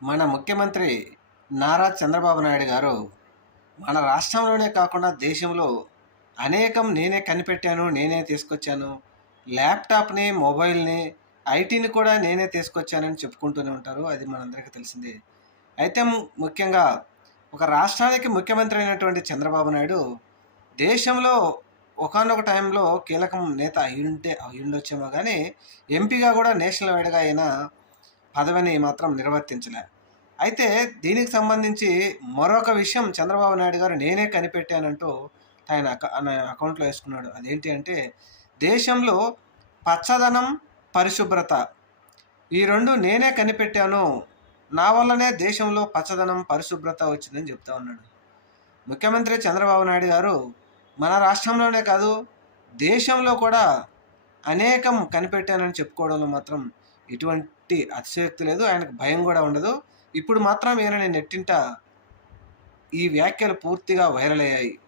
మన ముఖ్యమంత్రి నారా చంద్రబాబు నాయుడు గారు మన రాష్ట్రంలోనే కాకుండా దేశంలో అనేకం నేనే కనిపెట్టాను, నేనే తీసుకొచ్చాను. ల్యాప్‌టాప్‌ని, మొబైల్‌ని, ఐటీని కూడా నేనే తీసుకొచ్చానని చెప్పుకుంటూనే ఉంటారు. అది మనందరికీ తెలిసిందే. అయితే ముఖ్యంగా ఒక రాష్ట్రానికి ముఖ్యమంత్రి అయినటువంటి చంద్రబాబు నాయుడు దేశంలో ఒకానొక టైంలో కీలకం నేత అయ్యుండొచ్చేమో గానీ, ఎంపీగా కూడా నేషనల్ వైడ్‌గా ఆయన పదవిని మాత్రం నిర్వర్తించలే. అయితే దీనికి సంబంధించి మరొక విషయం చంద్రబాబు నాయుడు గారు నేనే కనిపెట్టానంటూ ఆయన అకౌంట్‌లో యేసుకున్నాడు. అదేంటి అంటే దేశంలో పచ్చదనం, పరిశుభ్రత ఈ 2 నేనే కనిపెట్టాను. నా వల్లనే దేశంలో పచ్చదనం, పరిశుభ్రత వచ్చిందని చెప్తా ఉన్నాడు. ముఖ్యమంత్రి చంద్రబాబు నాయుడు గారు మన రాష్ట్రంలోనే కాదు, దేశంలో కూడా అనేకం కనిపెట్టానని చెప్పుకోవడంలో మాత్రం ఎటువంటి అతిశయోక్తి లేదు. ఆయనకు భయం గూడా ఉండదు. ఇప్పుడు మాత్రం ఈయనని నెట్టింట ఈ వ్యాఖ్యలు పూర్తిగా వైరల్ అయ్యాయి.